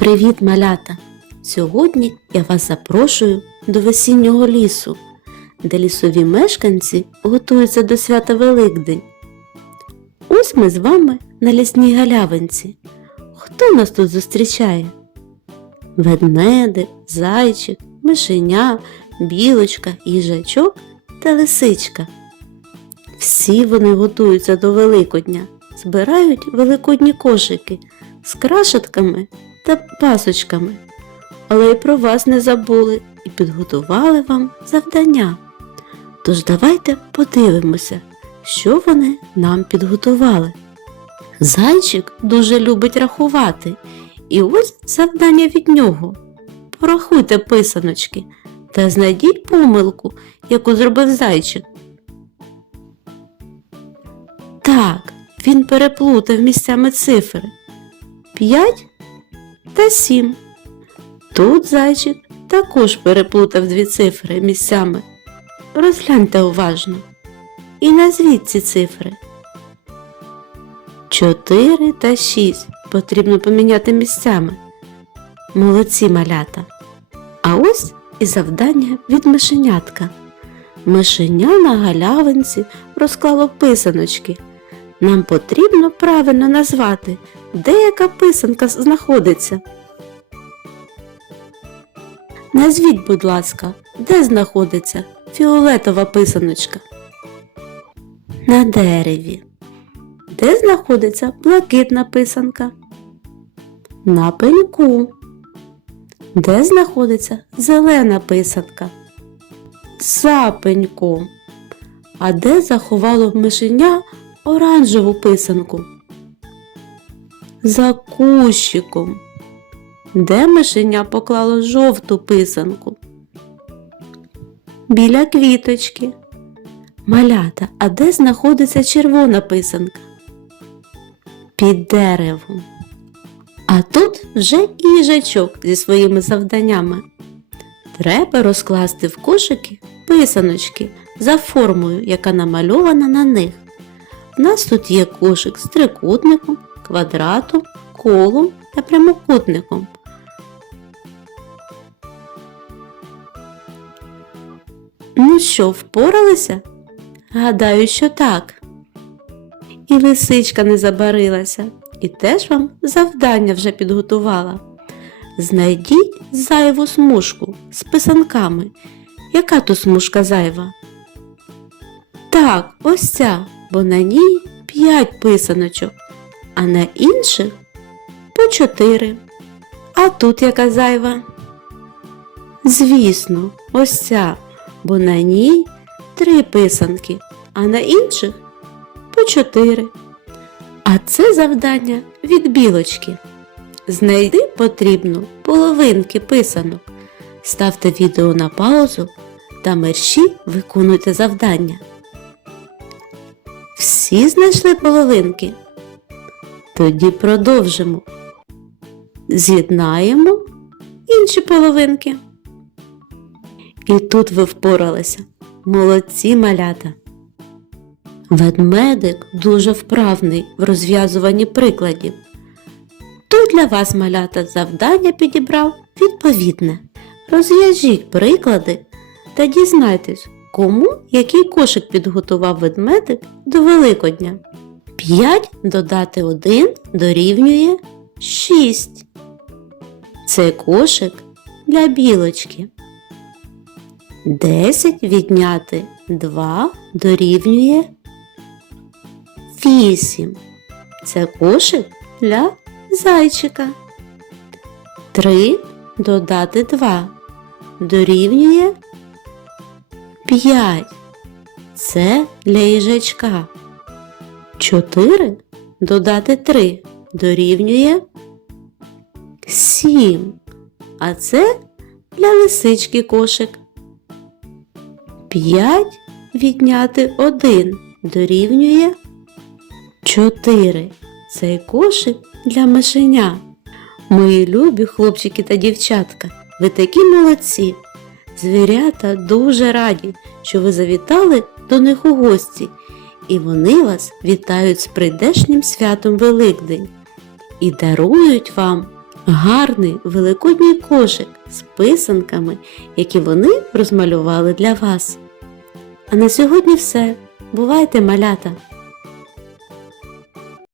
Привіт, малята! Сьогодні я вас запрошую до весіннього лісу, де лісові мешканці готуються до свята Великдень. Ось ми з вами на лісній галявинці. Хто нас тут зустрічає? Ведмедик, зайчик, мишеня, білочка, їжачок та лисичка. Всі вони готуються до Великодня, збирають великодні кошики з крашатками та пасочками. Але й про вас не забули і підготували вам завдання. Тож давайте подивимося, що вони нам підготували. Зайчик дуже любить рахувати, і ось завдання від нього. Порахуйте писаночки та знайдіть помилку, яку зробив зайчик. Так, він переплутав місцями цифри. 5 та 7. Тут зайчик також переплутав дві цифри місцями. Розгляньте уважно. І назвіть ці цифри. 4 та 6 потрібно поміняти місцями. Молодці малята. А ось і завдання від мишенятка. Мишеня на галявинці розклало писаночки. Нам потрібно правильно назвати, де яка писанка знаходиться. Назвіть, будь ласка, де знаходиться фіолетова писаночка? На дереві. Де знаходиться блакитна писанка? На пеньку. Де знаходиться зелена писанка? За пеньком. А де заховало мишеня оранжеву писанку? За кущиком. Де мишеня поклало жовту писанку? Біля квіточки. Малята, а де знаходиться червона писанка? Під деревом. А тут вже їжачок зі своїми завданнями. Треба розкласти в кошики писаночки за формою, яка намальована на них. У нас тут є кошик з трикутником, квадратом, колом та прямокутником. Ну що, впоралися? Гадаю, що так. І лисичка не забарилася, і теж вам завдання вже підготувала. Знайдіть зайву смужку з писанками. Яка то смужка зайва? Так, ось ця, бо на ній п'ять писаночок, а на інших по чотири. А тут яка зайва? Звісно, ось ця, бо на ній три писанки, а на інших по чотири. А це завдання від білочки. Знайди потрібно половинки писанок. Ставте відео на паузу та мерщі виконуйте завдання. Всі знайшли половинки? Тоді продовжимо. З'єднаємо інші половинки. І тут ви впоралися. Молодці малята. Ведмедик дуже вправний в розв'язуванні прикладів. То для вас, малята, завдання підібрав відповідне. Розв'яжіть приклади та дізнайтесь, кому який кошик підготував ведмедик до Великодня. 5 додати 1 дорівнює 6. Це кошик для білочки. 10 відняти 2 дорівнює 8. Це кошик для зайчика. 3 додати 2 дорівнює 5. Це для їжачка. 4 додати 3 дорівнює 7. А це для лисички кошик. 5 відняти 1 дорівнює 4. Цей кошик для мишеня. Мої любі хлопчики та дівчатка, ви такі молодці. Звірята дуже раді, що ви завітали до них у гості, і вони вас вітають з прийдешнім святом Великдень і дарують вам гарний великодній кошик з писанками, які вони розмалювали для вас. А на сьогодні все. Бувайте, малята!